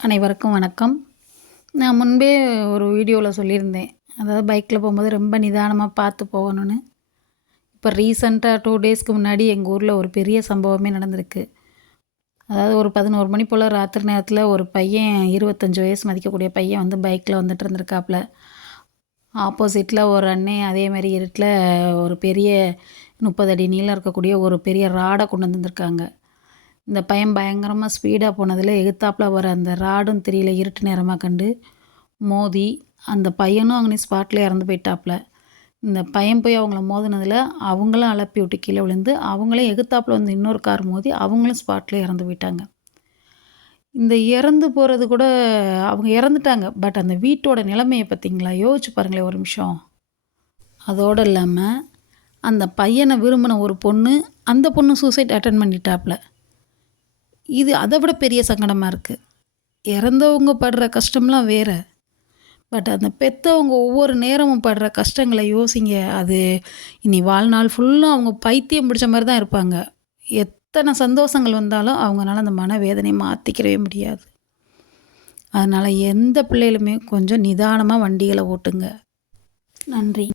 அனைவருக்கும் வணக்கம். நான் முன்பே ஒரு வீடியோவில் சொல்லியிருந்தேன். அதாவது பைக்கில் போகும்போது ரொம்ப நிதானமாக பார்த்து போகணும்னு. இப்போ ரீசண்டாக டூ டேஸ்க்கு முன்னாடி எங்கள் ஊரில் ஒரு பெரிய சம்பவமே நடந்திருக்கு. அதாவது ஒரு பதினோரு மணி போல் ராத்திரி நேரத்தில் ஒரு பையன் இருபத்தஞ்சி வயசு மதிக்கக்கூடிய பையன் வந்து பைக்கில் வந்துட்டு இருந்திருக்காப்புல ஆப்போசிட்டில் ஒரு அண்ணே அதே மாதிரி இருட்டில் ஒரு பெரிய முப்பது அடி நீளம் இருக்கக்கூடிய ஒரு பெரிய ராடை கொண்டு வந்திருக்காங்க இந்த பையன் பயங்கரமாக ஸ்பீடாக போனதில் எகுத்தாப்பில் வர அந்த ராடும் தெரியல இருட்டு நேரமாக கண்டு மோதி அந்த பையனும் அங்கே ஸ்பாட்டில் இறந்து போயிட்டாப்புல. இந்த பையன் போய் அவங்கள மோதினதில் அவங்களும் அலப்பி விட்டு கீழே விழுந்து அவங்களே எகுத்தாப்பில் வந்து இன்னொரு கார் மோதி அவங்களும் ஸ்பாட்டில் இறந்து போயிட்டாங்க. இந்த இறந்து போகிறது கூட அவங்க இறந்துட்டாங்க. பட் அந்த வீட்டோட நிலைமையை பார்த்தீங்களா யோசிச்சு பாருங்களேன் ஒரு நிமிஷம். அதோடு இல்லாமல் அந்த பையனை விரும்பின ஒரு பொண்ணு அந்த பொண்ணு சூசைட் அட்டன் பண்ணிட்டாப்புல. இது அதை விட பெரிய சங்கடமாக இருக்குது இறந்தவங்க படுற கஷ்டம்லாம் வேறு. பட் அந்த பெற்றவங்க ஒவ்வொரு நேரமும் படுற கஷ்டங்களை யோசிங்க. அது இனி வாழ்நாள் ஃபுல்லும் அவங்க பைத்தியம் பிடிச்ச மாதிரி தான் இருப்பாங்க. எத்தனை சந்தோஷங்கள் வந்தாலும் அவங்களால அந்த மனவேதனையை மாற்றிக்கிறவே முடியாது. அதனால் எந்த பிள்ளைகளுமே கொஞ்சம் நிதானமாக வண்டிகளை ஓட்டுங்க. நன்றி.